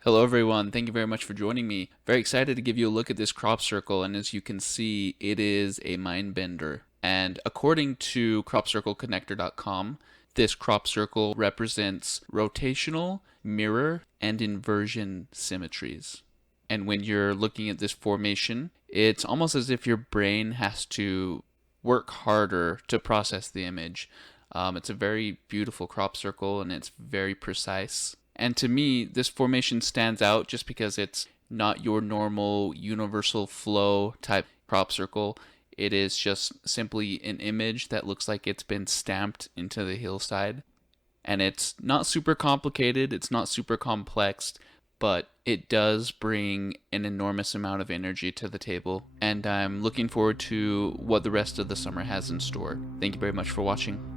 Hello everyone, thank you very much for joining me. Very excited to give you a look at this crop circle, and as you can see, it is a mind bender. And according to Cropcircleconnector.com, this crop circle represents rotational, mirror, and inversion symmetries. And when you're looking at this formation, it's almost as if your brain has to work harder to process the image. It's a very beautiful crop circle and it's very precise. And to me, this formation stands out just because it's not your normal universal flow type crop circle. It is just simply an image that looks like it's been stamped into the hillside. And it's not super complicated, it's not super complex, but it does bring an enormous amount of energy to the table. And I'm looking forward to what the rest of the summer has in store. Thank you very much for watching.